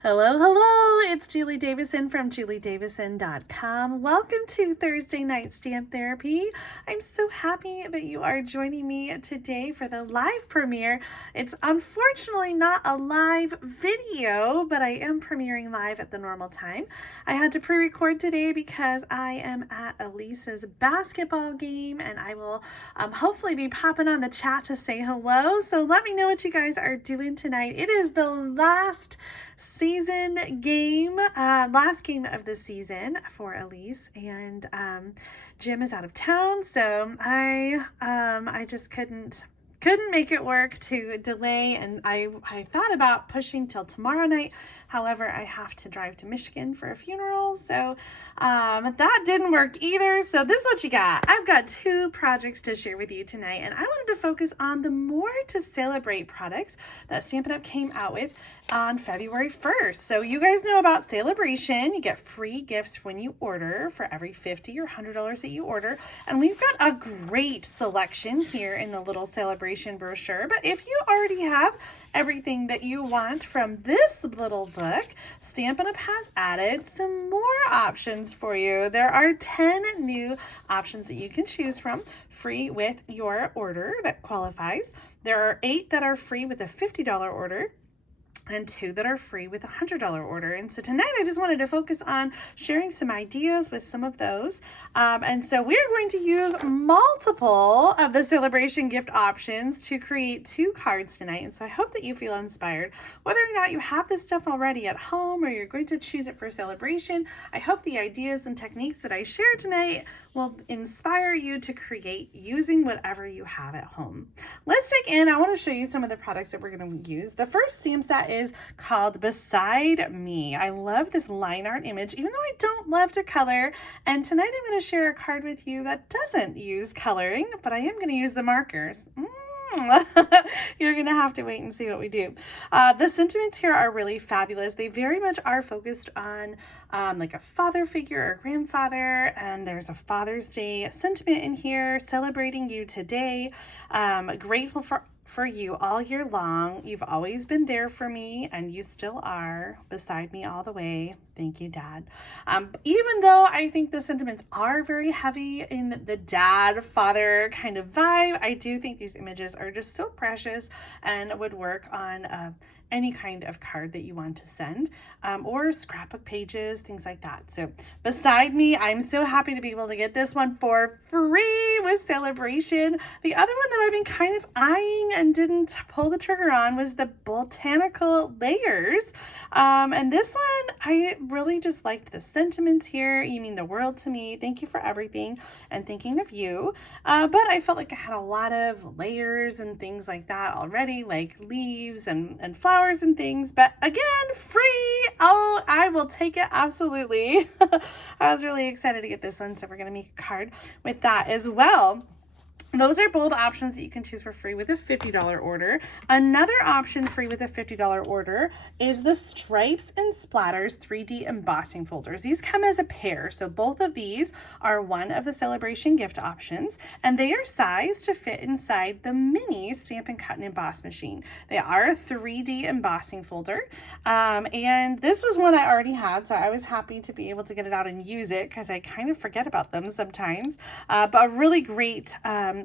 Hello, hello, it's Julie Davison from juliedavison.com. Welcome to Thursday Night Stamp Therapy. I'm so happy that you are joining me today for the live premiere. It's unfortunately not a live video, but I am premiering live at the normal time. I had to pre-record today because I am at Elise's basketball game, and I will hopefully be popping on the chat to say hello. So let me know what you guys are doing tonight. It is the last season game, last game of the season for Elise, and Jim is out of town, so I just couldn't make it work to delay, and I thought about pushing till tomorrow night. However, I have to drive to Michigan for a funeral, so that didn't work either. So this is what you got. I've got two projects to share with you tonight, and I wanted to focus on the More to Sale-a-Brate products that Stampin' Up! Came out with on February 1st. So you guys know about Sale-a-Bration. You get free gifts when you order for every $50 or $100 that you order. And we've got a great selection here in the little Sale-a-Bration brochure. But if you already have everything that you want from this little book, Stampin' Up! Has added some more options for you. There are 10 new options that you can choose from, free with your order that qualifies. There are 8 that are free with a $50 order, and 2 that are free with a $100 order. And so tonight I just wanted to focus on sharing some ideas with some of those. And so we're going to use multiple of the Sale-a-Bration gift options to create 2 cards tonight. And so I hope that you feel inspired. Whether or not you have this stuff already at home or you're going to choose it for Sale-a-Bration, I hope the ideas and techniques that I share tonight will inspire you to create using whatever you have at home. Let's dig in. I want to show you some of the products that we're going to use. The first stamp set is called Beside Me. I love this line art image, even though I don't love to color. And tonight I'm going to share a card with you that doesn't use coloring, but I am going to use the markers. You're gonna have to wait and see what we do. The sentiments here are really fabulous. They very much are focused on like a father figure or grandfather, and there's a Father's Day sentiment in here, celebrating you today, grateful for you all year long. You've always been there for me, and you still are, beside me all the way. Thank you, Dad. Even though I think the sentiments are very heavy in the dad, father kind of vibe, I do think these images are just so precious and would work on any kind of card that you want to send, or scrapbook pages, things like that. So Beside Me, I'm so happy to be able to get this one for free with Sale-a-Bration. The other one that I've been kind of eyeing and didn't pull the trigger on was the Botanical layers. And this one, I really just liked the sentiments here. You mean the world to me. Thank you for everything, and thinking of you. But I felt like I had a lot of layers and things like that already, like leaves and flowers and things, but again, free. Oh, I will take it, absolutely. I was really excited to get this one, so we're going to make a card with that as well. Those are both options that you can choose for free with a $50 order. Another option free with a $50 order is the Stripes and Splatters 3D embossing folders. These come as a pair, so both of these are one of the Sale-a-Bration gift options, and they are sized to fit inside the mini Stampin' Cut and Emboss machine. They are a 3D embossing folder, and this was one I already had, so I was happy to be able to get it out and use it because I kind of forget about them sometimes, but a really great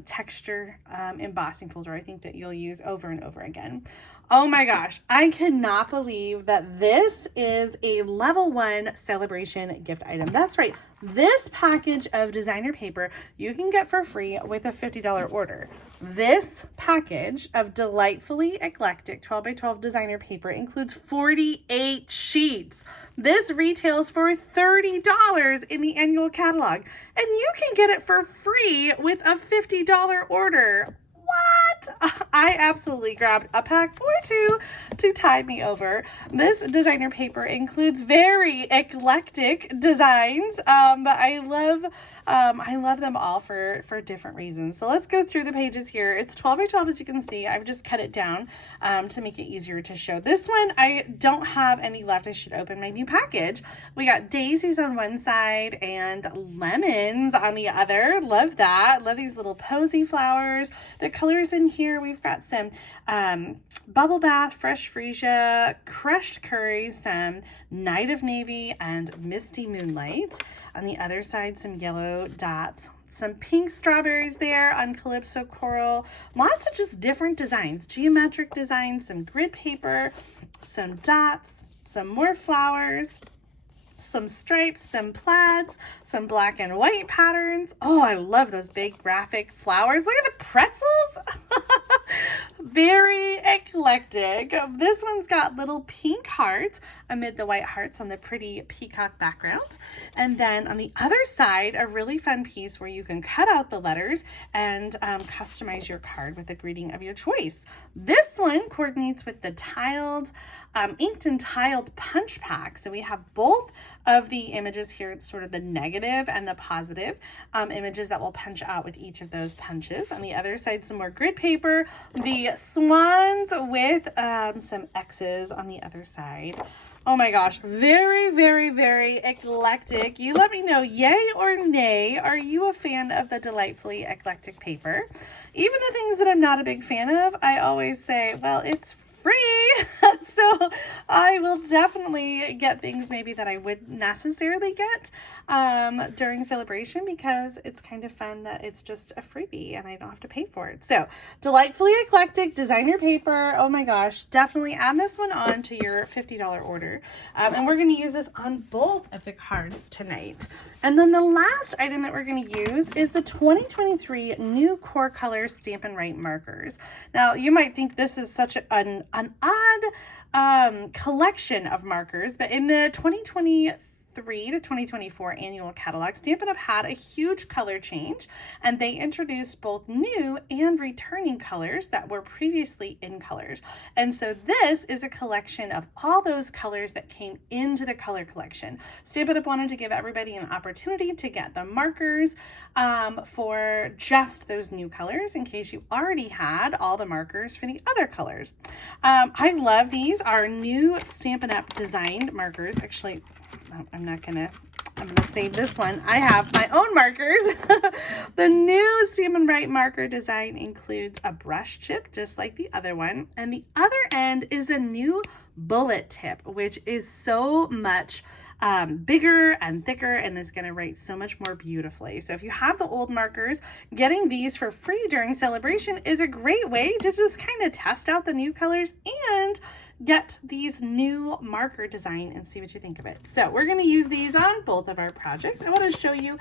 texture embossing folder I think that you'll use over and over again. Oh my gosh, I cannot believe that this is a level 1 Sale-a-Bration gift item. That's right, this package of designer paper you can get for free with a $50 order. This package of Delightfully Eclectic 12x12 designer paper includes 48 sheets. This retails for $30 in the annual catalog, and you can get it for free with a $50 order. What? I absolutely grabbed a pack or 2 to tide me over. This designer paper includes very eclectic designs, but I love them all for different reasons. So let's go through the pages here. It's 12x12, as you can see. I've just cut it down to make it easier to show. This one, I don't have any left. I should open my new package. We got daisies on one side and lemons on the other. Love that. Love these little posy flowers. The colors in here. We've got some Bubble Bath, Fresh Freesia, Crushed Curry, some Night of Navy, and Misty Moonlight. On the other side, some yellow dots, some pink strawberries there on Calypso Coral. Lots of just different designs, geometric designs, some grid paper, some dots, some more flowers, some stripes, some plaids, some black and white patterns. Oh, I love those big graphic flowers. Look at the pretzels. Very eclectic. This one's got little pink hearts amid the white hearts on the pretty peacock background. And then on the other side, a really fun piece where you can cut out the letters and customize your card with a greeting of your choice. This one coordinates with the tiled, inked and tiled punch pack. So we have both of the images here. It's sort of the negative and the positive images that will punch out with each of those punches. On the other side, some more grid paper, the swans with some X's on the other side. Oh my gosh, very, very, very eclectic. You let me know, yay or nay, are you a fan of the Delightfully Eclectic paper? Even the things that I'm not a big fan of, I always say, well, it's free. So I will definitely get things maybe that I wouldn't necessarily get during Sale-a-Bration, because it's kind of fun that it's just a freebie and I don't have to pay for it. So Delightfully Eclectic Designer Paper. Oh my gosh, definitely add this one on to your $50 order. And we're going to use this on both of the cards tonight. And then the last item that we're going to use is the 2023 new core color Stampin Write markers. Now you might think this is such an odd collection of markers, but in the 2023 to 2024 annual catalog, Stampin' Up! Had a huge color change, and they introduced both new and returning colors that were previously in colors. And so this is a collection of all those colors that came into the color collection. Stampin' Up! Wanted to give everybody an opportunity to get the markers for just those new colors in case you already had all the markers for the other colors. I love these. Our new Stampin' Up! Designed markers. Actually, I'm gonna save this one. I have my own markers. The new Stampin Write marker design includes a brush tip, just like the other one. And the other end is a new bullet tip, which is so much bigger and thicker and is going to write so much more beautifully. So if you have the old markers, getting these for free during Sale-a-Bration is a great way to just kind of test out the new colors and get these new marker design and see what you think of it. So we're going to use these on both of our projects. I want to show you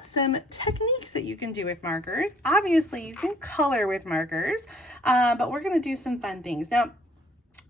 some techniques that you can do with markers. Obviously you can color with markers, but we're going to do some fun things. Now,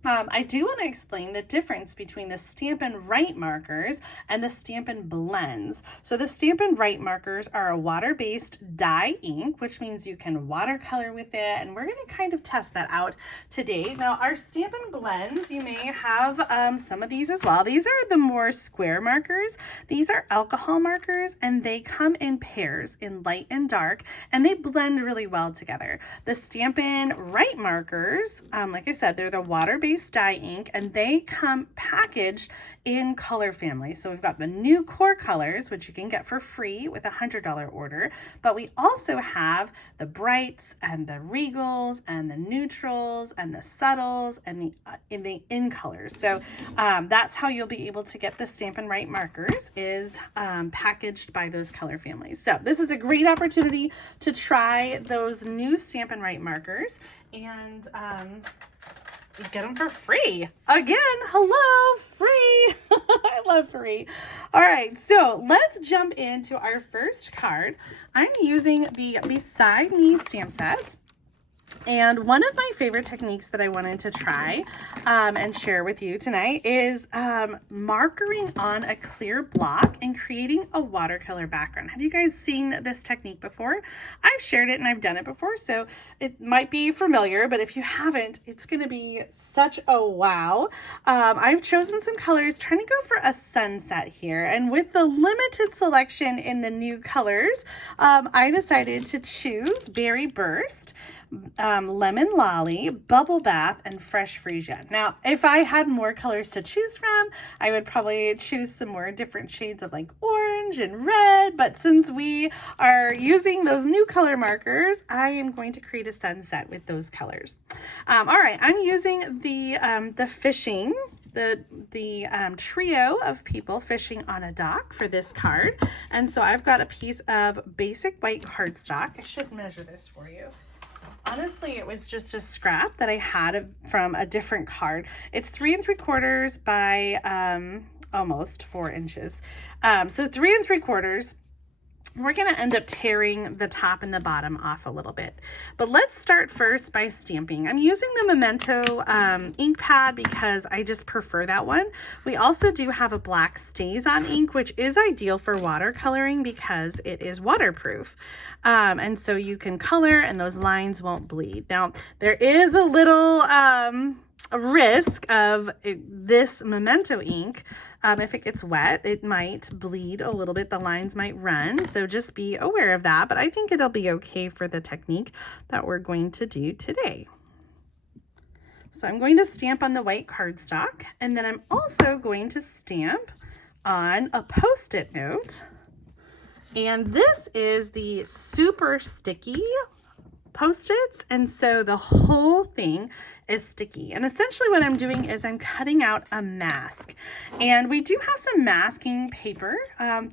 I do want to explain the difference between the Stampin Write markers and the Stampin Blends. So the Stampin Write markers are a water-based dye ink, which means you can watercolor with it, and we're going to kind of test that out today. Now our Stampin Blends, you may have some of these as well. These are the more square markers. These are alcohol markers, and they come in pairs in light and dark, and they blend really well together. The Stampin Write markers, like I said, they're the water-based dye ink, and they come packaged in color families. So we've got the new core colors, which you can get for free with a $100 order, but we also have the brights and the regals and the neutrals and the subtles and the in colors. So that's how you'll be able to get the Stampin' Write markers, is packaged by those color families. So this is a great opportunity to try those new Stampin' Write markers, and you get them for free. Again, hello, free. I love free. All right, so let's jump into our first card. I'm using the Beside Me stamp set. And one of my favorite techniques that I wanted to try and share with you tonight is markering on a clear block and creating a watercolor background. Have you guys seen this technique before? I've shared it and I've done it before, so it might be familiar, but if you haven't, it's going to be such a wow. I've chosen some colors, trying to go for a sunset here, and with the limited selection in the new colors, I decided to choose Berry Burst, Lemon Lolly, Bubble Bath, and Fresh Freesia. Now, if I had more colors to choose from, I would probably choose some more different shades of like orange orange and red, but since we are using those new color markers, I am going to create a sunset with those colors. All right, I'm using the fishing, the trio of people fishing on a dock for this card. And so I've got a piece of basic white cardstock. I should measure this for you. Honestly, it was just a scrap that I had from a different card. It's 3 3/4 by almost 4 inches. So 3 3/4. We're going to end up tearing the top and the bottom off a little bit. But let's start first by stamping. I'm using the Memento ink pad because I just prefer that one. We also do have a black Stays On ink, which is ideal for watercoloring because it is waterproof. And so you can color and those lines won't bleed. Now, there is a little risk of this Memento ink. If it gets wet, it might bleed a little bit. The lines might run. So just be aware of that. But I think it'll be okay for the technique that we're going to do today. So I'm going to stamp on the white cardstock. And then I'm also going to stamp on a Post-it note. And this is the super sticky Post-its, and so the whole thing is sticky. And essentially what I'm doing is I'm cutting out a mask, and we do have some masking paper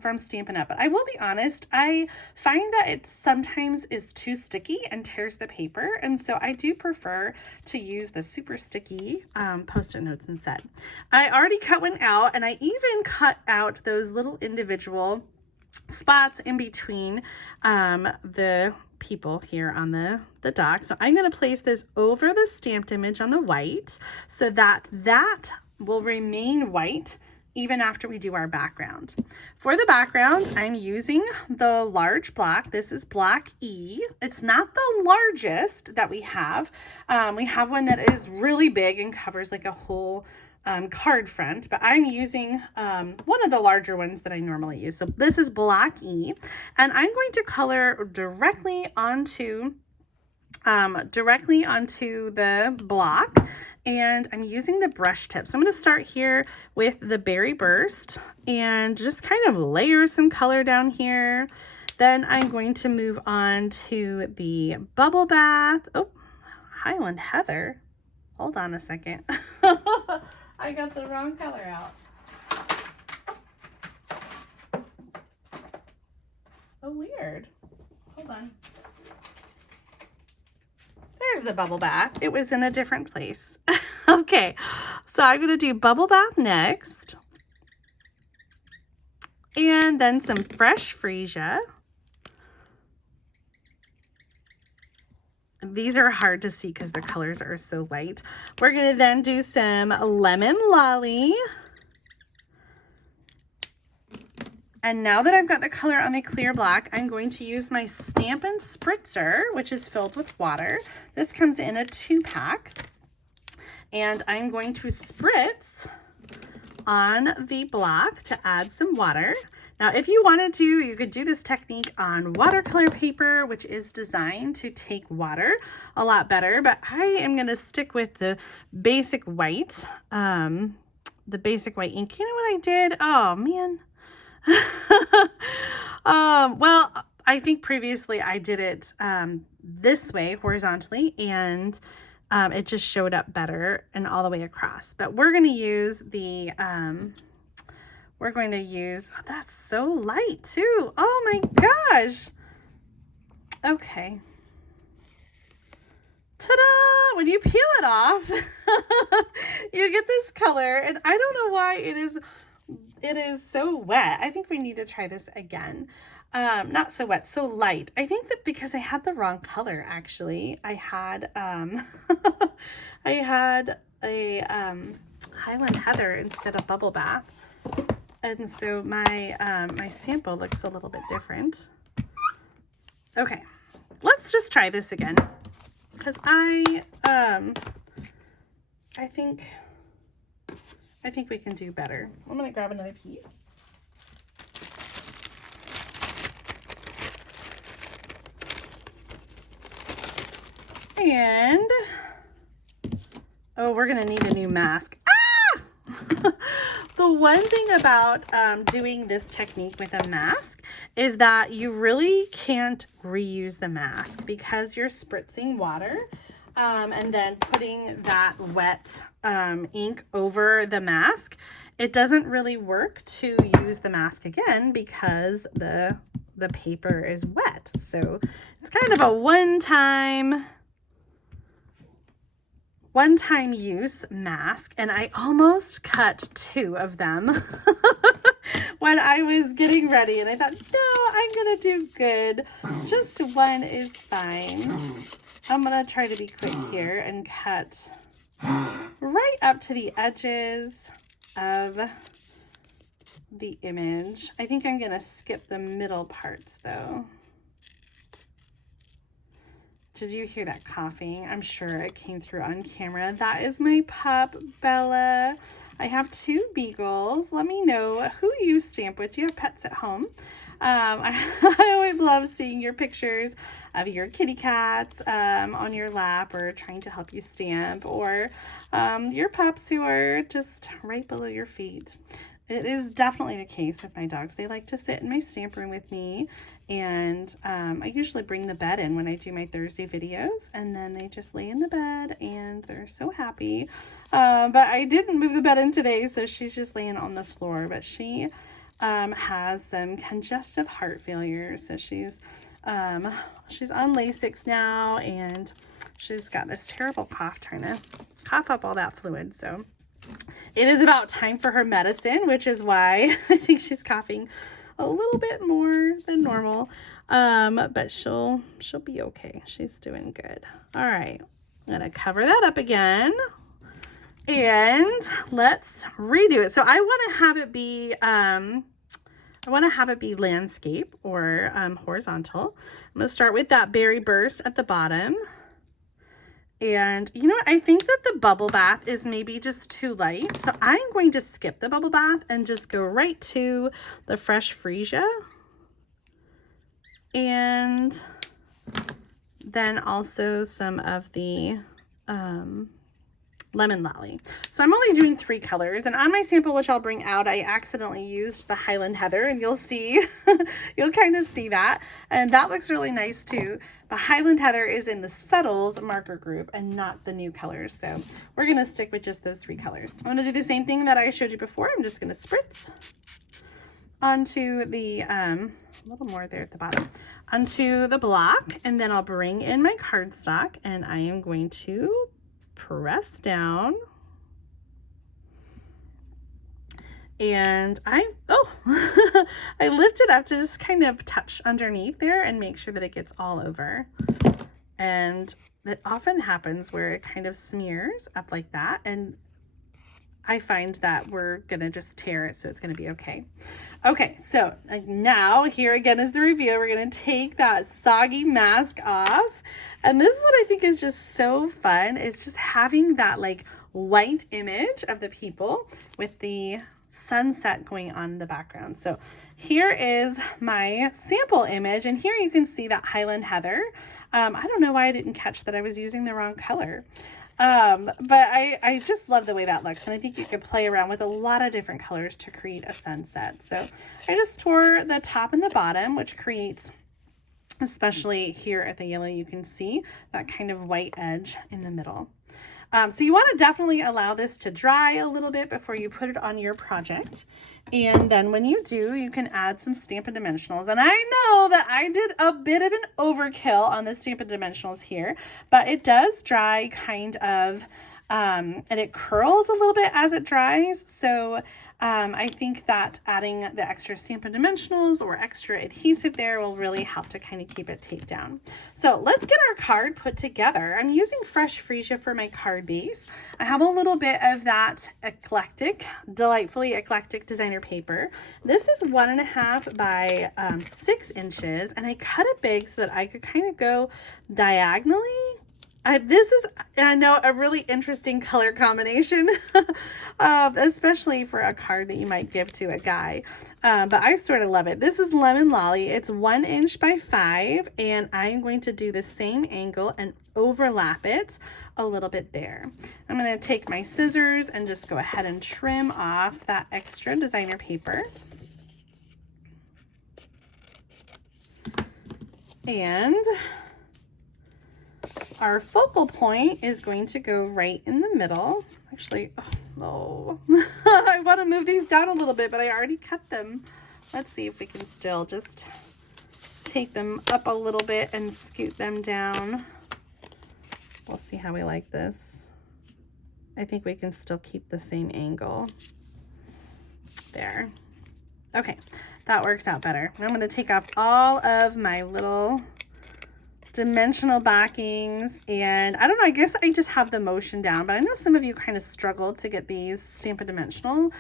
from Stampin' Up, but I will be honest, I find that it sometimes is too sticky and tears the paper, and so I do prefer to use the super sticky Post-it notes instead. I already cut one out, and I even cut out those little individual spots in between the people here on the dock. So I'm going to place this over the stamped image on the white so that that will remain white even after we do our background. For the background, I'm using the large block. This is block E. It's not the largest that we have. We have one that is really big and covers like a whole card front, but I'm using one of the larger ones that I normally use. So this is block E, and I'm going to color directly onto the block, and I'm using the brush tip. So I'm going to start here with the Berry Burst and just kind of layer some color down here. Then I'm going to move on to the Bubble Bath. Oh, Highland Heather. Hold on a second. I got the wrong color out. Oh, weird. Hold on. There's the Bubble Bath. It was in a different place. Okay, so I'm going to do Bubble Bath next. And then some Fresh Freesia. These are hard to see because the colors are so light. We're going to then do some Lemon Lolly. And now that I've got the color on the clear block, I'm going to use my Stampin' Spritzer, which is filled with water. This comes in a 2-pack. And I'm going to spritz on the block to add some water. Now, if you wanted to, you could do this technique on watercolor paper, which is designed to take water a lot better, but I am going to stick with the basic white, ink. You know what I did? Oh, man. Well, I think previously I did it this way, horizontally, and it just showed up better and all the way across. But we're going to use the... oh, that's so light too. Oh my gosh. Okay. Ta-da! When you peel it off, you get this color, and I don't know why it is so wet. I think we need to try this again. Not so wet, so light. I think that because I had the wrong color, actually. I had I had a Highland Heather instead of Bubble Bath. And so my my sample looks a little bit different. Okay, let's just try this again, because I think we can do better. I'm gonna grab another piece. And oh, we're gonna need a new mask. Ah! The one thing about doing this technique with a mask is that you really can't reuse the mask because you're spritzing water and then putting that wet ink over the mask. It doesn't really work to use the mask again because the paper is wet. So it's kind of a one-time use mask, and I almost cut 2 of them when I was getting ready, and I thought, no, I'm gonna do good. Just 1 is fine. I'm gonna try to be quick here and cut right up to the edges of the image. I think I'm gonna skip the middle parts though. Did you hear that coughing? I'm sure it came through on camera. That is my pup, Bella. I have 2 beagles. Let me know who you stamp with. Do you have pets at home? I always love seeing your pictures of your kitty cats on your lap or trying to help you stamp, or your pups who are just right below your feet. It is definitely the case with my dogs. They like to sit in my stamp room with me, and I usually bring the bed in when I do my Thursday videos, and then they just lay in the bed and they're so happy. But I didn't move the bed in today, so she's just laying on the floor. But she has some congestive heart failure, so she's on Lasix now, and she's got this terrible cough trying to cough up all that fluid. So it is about time for her medicine, which is why I think she's coughing a little bit more than normal. But she'll be okay. She's doing good. All right, I'm gonna cover that up again, and let's redo it. So I want to have it be landscape or horizontal. I'm gonna start with that berry burst at the bottom. And you know what? I think that the bubble bath is maybe just too light. So I'm going to skip the bubble bath and just go right to the fresh freesia. And then also some of the lemon lolly. So I'm only doing 3 colors, and on my sample, which I'll bring out, I accidentally used the Highland Heather, and you'll see, you'll kind of see that, and that looks really nice too. But Highland Heather is in the Subtles marker group and not the new colors, so we're gonna stick with just those 3 colors. I'm gonna do the same thing that I showed you before. I'm just gonna spritz onto the, a little more there at the bottom, onto the block, and then I'll bring in my cardstock, and I am going to press down, and I lift it up to just kind of touch underneath there and make sure that it gets all over. And it often happens where it kind of smears up like that, and I find that we're gonna just tear it, so it's gonna be okay. Okay, so now here again is the review. We're gonna take that soggy mask off, and this is what I think is just so fun, is just having that like white image of the people with the sunset going on in the background. So here is my sample image, and here you can see that Highland Heather. I don't know why I didn't catch that I was using the wrong color. But I just love the way that looks, and I think you could play around with a lot of different colors to create a sunset. So I just tore the top and the bottom, which creates, especially here at the yellow, you can see that kind of white edge in the middle. So you want to definitely allow this to dry a little bit before you put it on your project. And then when you do, you can add some Stampin' Dimensionals. And I know that I did a bit of an overkill on the Stampin' Dimensionals here, but it does dry kind of, and it curls a little bit as it dries. So I think that adding the extra Stampin' Dimensionals or extra adhesive there will really help to kind of keep it taped down. So let's get our card put together. I'm using fresh freesia for my card base. I have a little bit of that Delightfully Eclectic Designer Paper. This is 1.5 by 6 inches, and I cut it big so that I could kind of go diagonally This is, I know, a really interesting color combination, especially for a card that you might give to a guy. But I sort of love it. This is Lemon Lolly. It's 1 inch by 5, and I'm going to do the same angle and overlap it a little bit there. I'm going to take my scissors and just go ahead and trim off that extra designer paper. And our focal point is going to go right in the middle. Actually, oh no, I want to move these down a little bit, but I already cut them. Let's see if we can still just take them up a little bit and scoot them down. We'll see how we like this. I think we can still keep the same angle. There. Okay, that works out better. I'm going to take off all of my little dimensional backings, and I don't know, I guess I just have the motion down, but I know some of you kind of struggle to get these Stampin' Dimensional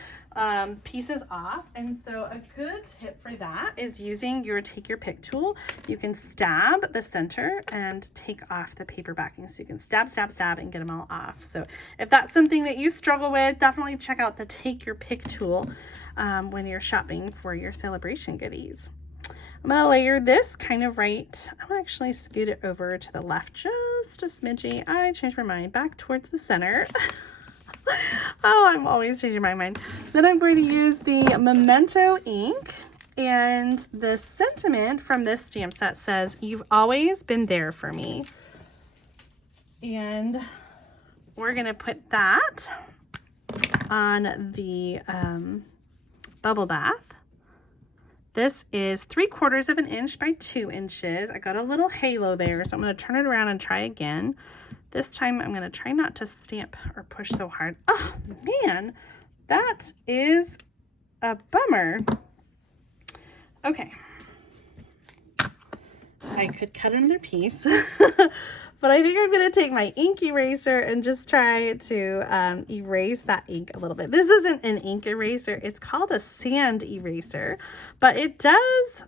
pieces off, and so a good tip for that is using your take your pick tool. You can stab the center and take off the paper backing, so you can stab, stab, stab and get them all off. So if that's something that you struggle with, definitely check out the take your pick tool when you're shopping for your Sale-a-Bration goodies. I'm going to layer this kind of right. I'm going to actually scoot it over to the left just a smidgy. I changed my mind back towards the center. Oh, I'm always changing my mind. Then I'm going to use the Memento ink, and the sentiment from this stamp set says, "You've always been there for me." And we're going to put that on the bubble bath. This is 3/4 of an inch by 2 inches. I got a little halo there, so I'm going to turn it around and try again. This time I'm going to try not to stamp or push so hard. Oh man, that is a bummer. Okay. I could cut another piece, but I think I'm going to take my ink eraser and just try to erase that ink a little bit. This isn't an ink eraser. It's called a sand eraser, but it does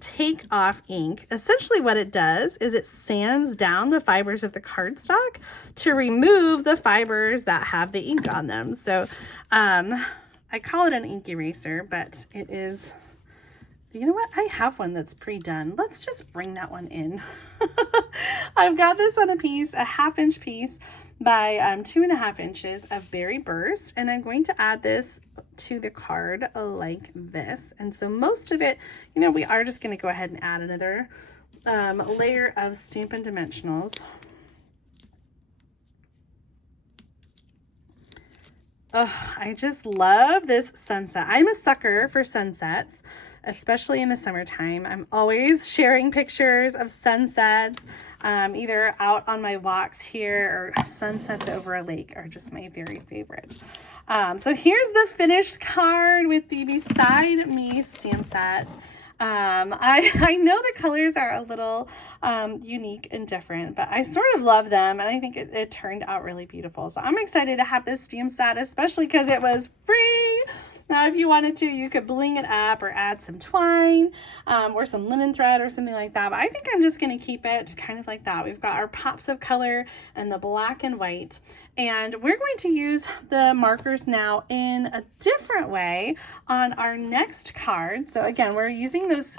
take off ink. Essentially what it does is it sands down the fibers of the cardstock to remove the fibers that have the ink on them. So I call it an ink eraser, but it is, you know what? I have one that's pre-done. Let's just bring that one in. I've got this on a piece, a 1/2 inch piece by 2.5 inches of Berry Burst, and I'm going to add this to the card like this. And so most of it, you know, we are just going to go ahead and add another layer of Stampin' Dimensionals. Oh, I just love this sunset. I'm a sucker for sunsets, especially in the summertime. I'm always sharing pictures of sunsets, either out on my walks here or sunsets over a lake are just my very favorite. So here's the finished card with the Beside Me stamp set. I know the colors are a little unique and different, but I sort of love them, and I think it turned out really beautiful. So I'm excited to have this stamp set, especially because it was free. Now, if you wanted to, you could bling it up or add some twine or some linen thread or something like that. But I think I'm just going to keep it kind of like that. We've got our pops of color and the black and white. And we're going to use the markers now in a different way on our next card. So again, we're using those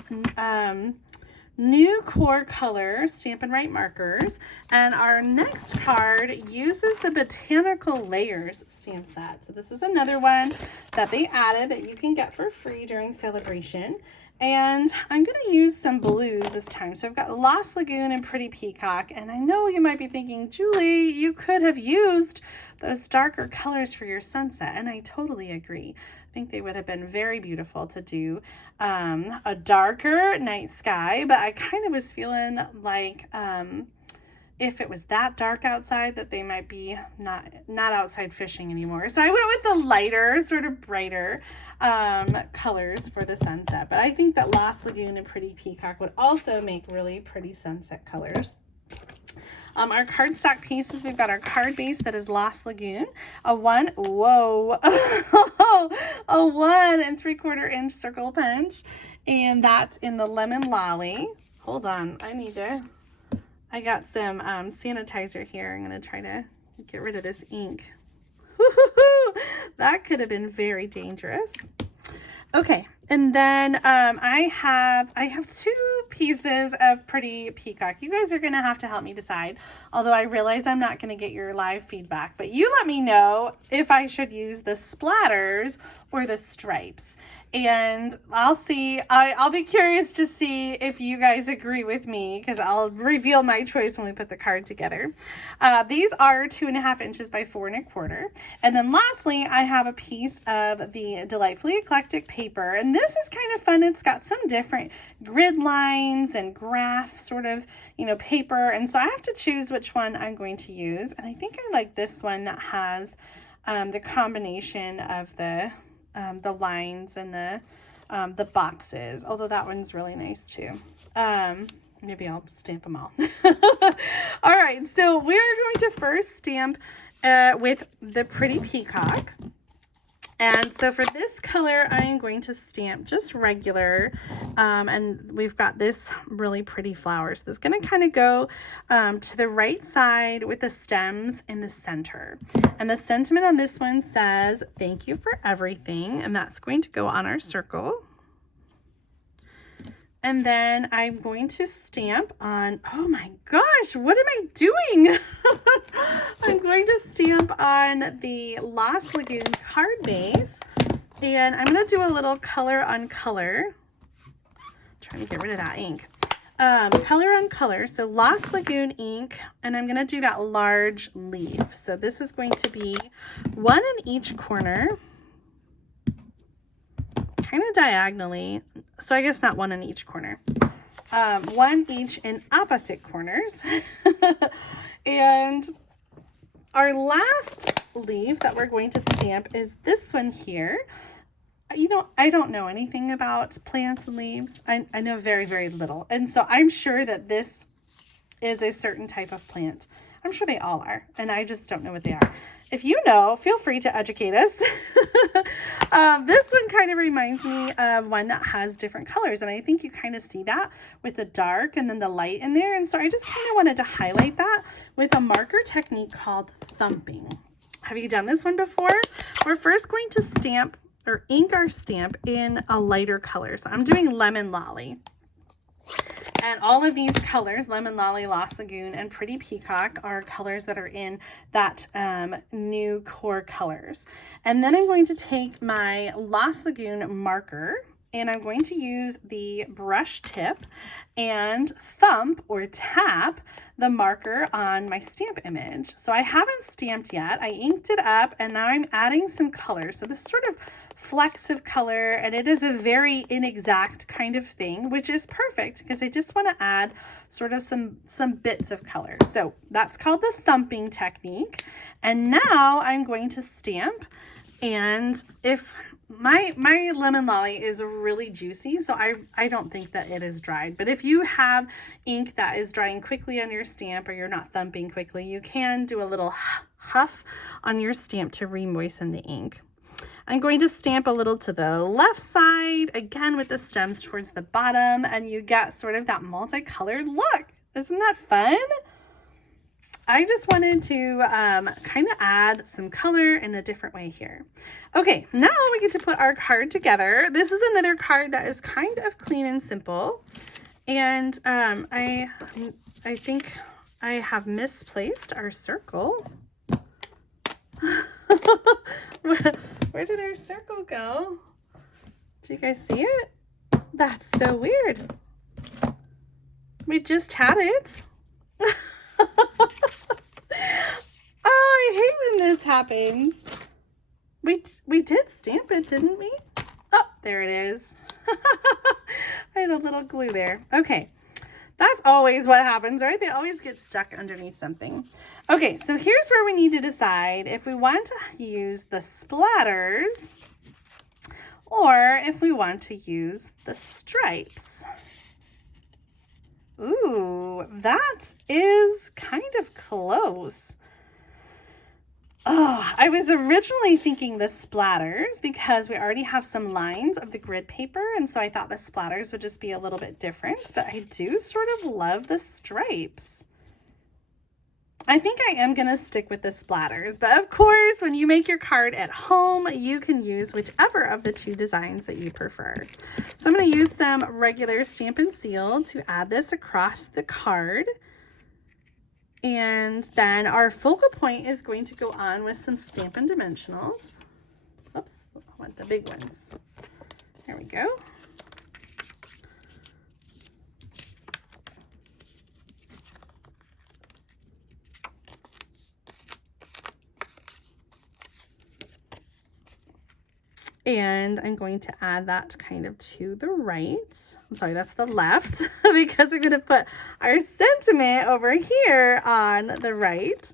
new core color Stampin' Write markers, and our next card uses the Botanical Layers stamp set. So this is another one that they added that you can get for free during Sale-a-Bration, and I'm going to use some blues this time. So I've got Lost Lagoon and Pretty Peacock, and I know you might be thinking, Julie, you could have used those darker colors for your sunset, and I totally agree. I think they would have been very beautiful to do a darker night sky, but I kind of was feeling like if it was that dark outside that they might be not outside fishing anymore. So I went with the lighter, sort of brighter colors for the sunset, but I think that Lost Lagoon and Pretty Peacock would also make really pretty sunset colors. Our cardstock pieces, we've got our card base that is Lost Lagoon, a 1 3/4 inch circle punch, and that's in the Lemon Lolly. Hold on, I need to I got some sanitizer here. I'm going to try to get rid of this ink. That could have been very dangerous. Okay, and then I have 2 pieces of Pretty Peacock. You guys are going to have to help me decide, although I realize I'm not going to get your live feedback, but you let me know if I should use the splatters or the stripes. And I'll see, I'll be curious to see if you guys agree with me, because I'll reveal my choice when we put the card together. These are 2.5 inches by 4 1/4. And then lastly, I have a piece of the Delightfully Eclectic paper. And this is kind of fun. It's got some different grid lines and graph sort of, paper. And so I have to choose which one I'm going to use. And I think I like this one that has the combination of the lines and the boxes, although that one's really nice too. Maybe I'll stamp them all. All right, so we're going to first stamp with the Pretty Peacock. And so for this color, I am going to stamp just regular, and we've got this really pretty flower. So it's going to kind of go to the right side with the stems in the center. And the sentiment on this one says, "Thank you for everything," and that's going to go on our circle. And then I'm going to stamp on, oh my gosh, what am I doing? I'm going to stamp on the Lost Lagoon card base. And I'm going to do a little color on color. Trying to get rid of that ink. Color on color. So Lost Lagoon ink. And I'm going to do that large leaf. So this is going to be 1 in each corner. Kind of diagonally, so I guess not 1 in each corner, 1 each in opposite corners. And our last leaf that we're going to stamp is this one here. I don't know anything about plants and leaves. I know very, very little, and so I'm sure that this is a certain type of plant. I'm sure they all are, and I just don't know what they are. If you know, feel free to educate us. This one kind of reminds me of one that has different colors, and I think you kind of see that with the dark and then the light in there. And so I just kind of wanted to highlight that with a marker technique called thumping. Have you done this one before? We're first going to stamp or ink our stamp in a lighter color. So I'm doing Lemon Lolly. And all of these colors, Lemon Lolly, Lost Lagoon, and Pretty Peacock, are colors that are in that new core colors. And then I'm going to take my Lost Lagoon marker, and I'm going to use the brush tip and thump or tap the marker on my stamp image. So I haven't stamped yet. I inked it up, and now I'm adding some color. So this sort of flecks of color, and it is a very inexact kind of thing, which is perfect because I just want to add sort of some bits of color. So that's called the thumping technique. And now I'm going to stamp, and if my Lemon Lolly is really juicy, so I don't think that it is dried. But if you have ink that is drying quickly on your stamp, or you're not thumping quickly, you can do a little huff on your stamp to re-moisten the ink. I'm going to stamp a little to the left side, again with the stems towards the bottom, and you get sort of that multicolored look. Isn't that fun? I just wanted to kind of add some color in a different way here. Okay, now we get to put our card together. This is another card that is kind of clean and simple. And I think I have misplaced our circle. Where did our circle go? Do you guys see it? That's so weird. We just had it. Oh, I hate when this happens. We did stamp it, didn't we? Oh, there it is. I had a little glue there. Okay. That's always what happens, right? They always get stuck underneath something. Okay, so here's where we need to decide if we want to use the splatters or if we want to use the stripes. Ooh, that is kind of close. Oh, I was originally thinking the splatters because we already have some lines of the grid paper, and so I thought the splatters would just be a little bit different, but I do sort of love the stripes. I think I am going to stick with the splatters, but of course, when you make your card at home, you can use whichever of the two designs that you prefer. So I'm going to use some regular Stampin' Seal to add this across the card. And then our focal point is going to go on with some Stampin' Dimensionals. Oops, I want the big ones. There we go. And I'm going to add that kind of to the right. I'm sorry, that's the left because I'm going to put our sentiment over here on the right.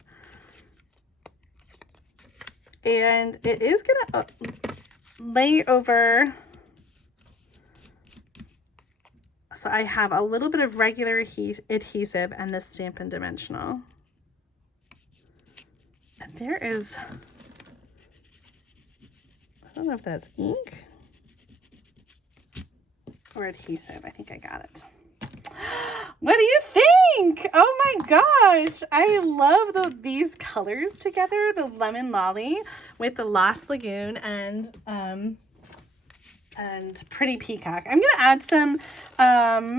And it is going to lay over. So I have a little bit of regular adhesive and the Stampin' Dimensional. And there is, I don't know if that's ink or adhesive. I think I got it. What do you think? Oh my gosh. I love these colors together. The Lemon Lolly with the Lost Lagoon and Pretty Peacock. I'm going to add some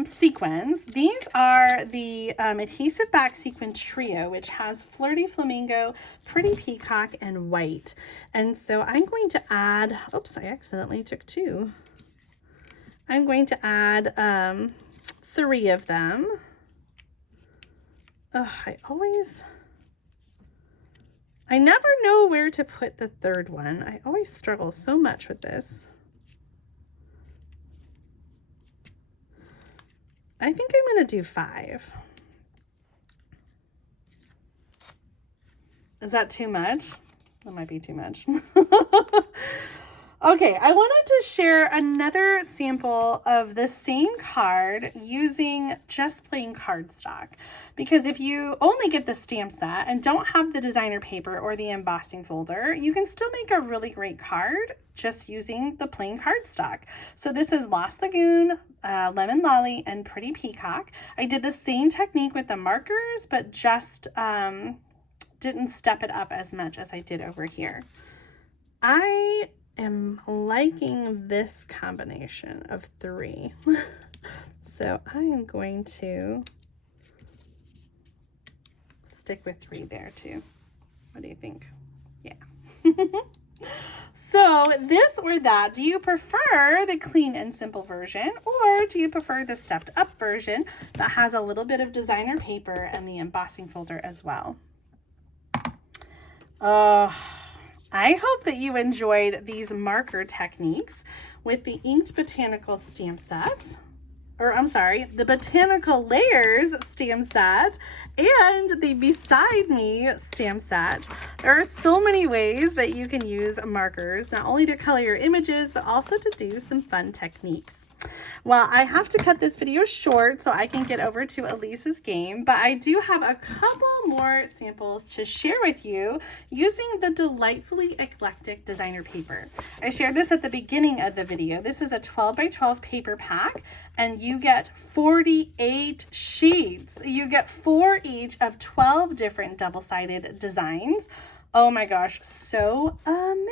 sequins. These are the adhesive back sequin trio, which has Flirty Flamingo, Pretty Peacock, and white. And so I'm going to add, oops, I accidentally took two. I'm going to add 3 of them. I never know where to put the third one. I always struggle so much with this. I think I'm going to do 5. Is that too much? That might be too much. Okay, I wanted to share another sample of the same card using just plain cardstock. Because if you only get the stamp set and don't have the designer paper or the embossing folder, you can still make a really great card just using the plain cardstock. So this is Lost Lagoon, Lemon Lolly, and Pretty Peacock. I did the same technique with the markers, but just didn't step it up as much as I did over here. I am liking this combination of 3. So I am going to stick with 3 there too. What do you think? Yeah. So this or that, do you prefer the clean and simple version, or do you prefer the stepped up version that has a little bit of designer paper and the embossing folder as well? I hope that you enjoyed these marker techniques with the Inked Botanical stamp set, or I'm sorry, the Botanical Layers stamp set and the Beside Me stamp set. There are so many ways that you can use markers, not only to color your images, but also to do some fun techniques. Well, I have to cut this video short so I can get over to Elise's game, but I do have a couple more samples to share with you using the Delightfully Eclectic Designer Paper. I shared this at the beginning of the video. This is a 12 by 12 paper pack, and you get 48 sheets. You get 4 each of 12 different double-sided designs. Oh my gosh, so amazing.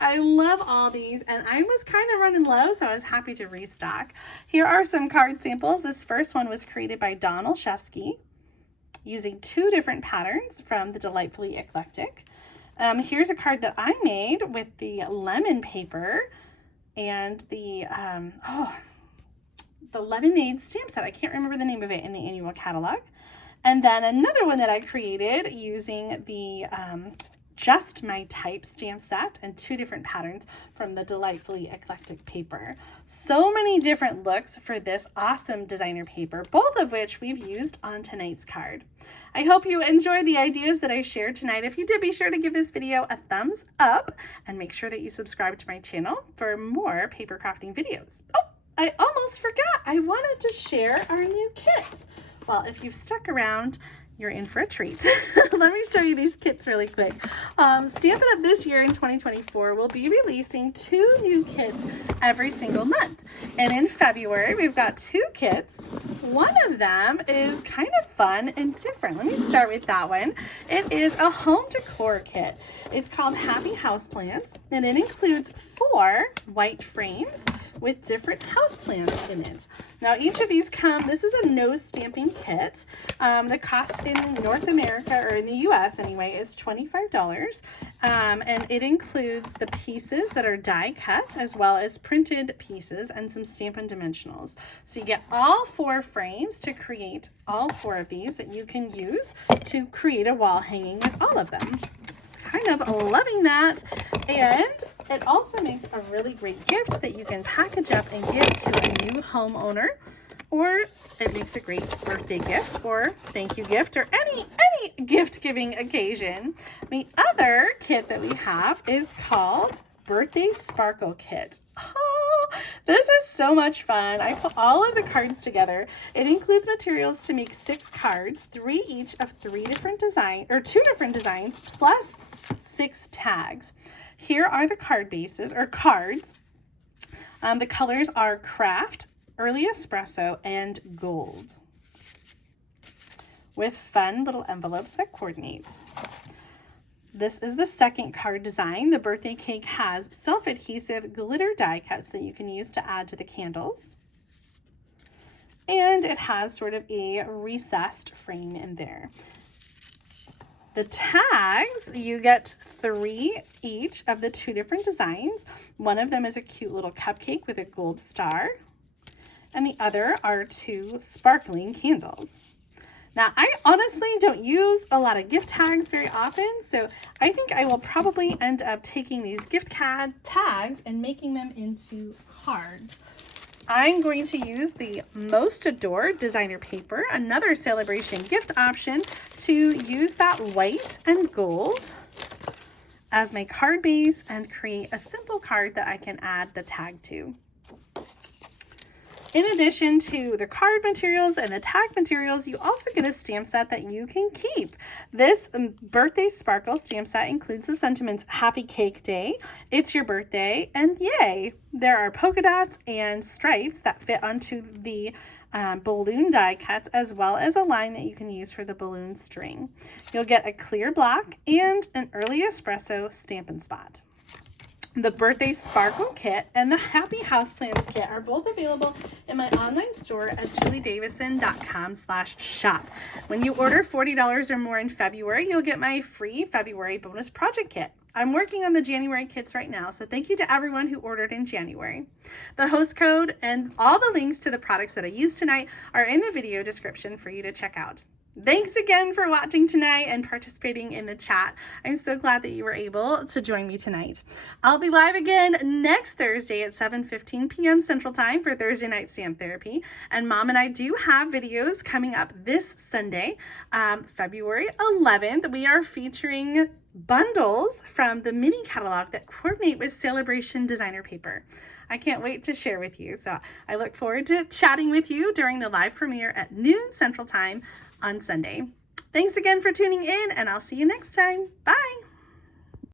I love all these, and I was kind of running low, so I was happy to restock. Here are some card samples. This first one was created by Don Olszewski using 2 different patterns from the Delightfully Eclectic. Here's a card that I made with the lemon paper and the lemonade stamp set. I can't remember the name of it in the annual catalog. And then another one that I created using the Just My Type stamp set and 2 different patterns from the Delightfully Eclectic paper. So many different looks for this awesome designer paper, both of which we've used on tonight's card. I hope you enjoyed the ideas that I shared tonight. If you did, be sure to give this video a thumbs up and make sure that you subscribe to my channel for more paper crafting videos. Oh, I almost forgot. I wanted to share our new kits. Well, if you've stuck around, you're in for a treat. Let me show you these kits really quick. Stampin' Up! This year in 2024 will be releasing 2 new kits every single month. And in February, we've got 2 kits one of them is kind of fun and different. Let me start with that one. It is a home decor kit. It's called Happy Houseplants, and it includes 4 white frames with different houseplants in it. Now each of these this is a nose stamping kit. The cost in North America, or in the US anyway, is $25. And it includes the pieces that are die cut as well as printed pieces and some Stampin' Dimensionals. So you get all 4 frames to create all 4 of these that you can use to create a wall hanging with all of them. Kind of loving that. And it also makes a really great gift that you can package up and give to a new homeowner, or it makes a great birthday gift or thank you gift or any gift giving occasion. The other kit that we have is called Birthday Sparkle Kit. Oh, this is so much fun. I put all of the cards together. It includes materials to make 6 cards, 3 each of 3 different designs, or 2 different designs, plus 6 tags. Here are the card bases, or cards. The colors are Craft, Early Espresso, and Gold, with fun little envelopes that coordinate. This is the second card design. The birthday cake has self-adhesive glitter die cuts that you can use to add to the candles. And it has sort of a recessed frame in there. The tags, you get 3 each of the 2 different designs. One of them is a cute little cupcake with a gold star, and the other are 2 sparkling candles. Now, I honestly don't use a lot of gift tags very often, so I think I will probably end up taking these gift tags and making them into cards. I'm going to use the Most Adored designer paper, another Sale-a-Bration gift option, to use that white and gold as my card base and create a simple card that I can add the tag to. In addition to the card materials and the tag materials, you also get a stamp set that you can keep. This birthday sparkle stamp set includes the sentiments Happy Cake Day, It's Your Birthday, and Yay! There are polka dots and stripes that fit onto the balloon die cuts, as well as a line that you can use for the balloon string. You'll get a clear block and an Early Espresso Stampin' Spot. The Birthday Sparkle Kit and the Happy Houseplants Kit are both available in my online store at juliedavison.com/shop. When you order $40 or more in February, you'll get my free February bonus project kit. I'm working on the January kits right now, so thank you to everyone who ordered in January. The host code and all the links to the products that I used tonight are in the video description for you to check out. Thanks again for watching tonight and participating in the chat. I'm so glad that you were able to join me tonight. I'll be live again next Thursday at 7:15 p.m. Central Time for Thursday Night Stamp Therapy. And Mom and I do have videos coming up this Sunday, February 11th. We are featuring bundles from the mini catalog that coordinate with Sale-a-Bration designer paper. I can't wait to share with you. So I look forward to chatting with you during the live premiere at noon Central Time on Sunday. Thanks again for tuning in, and I'll see you next time. Bye.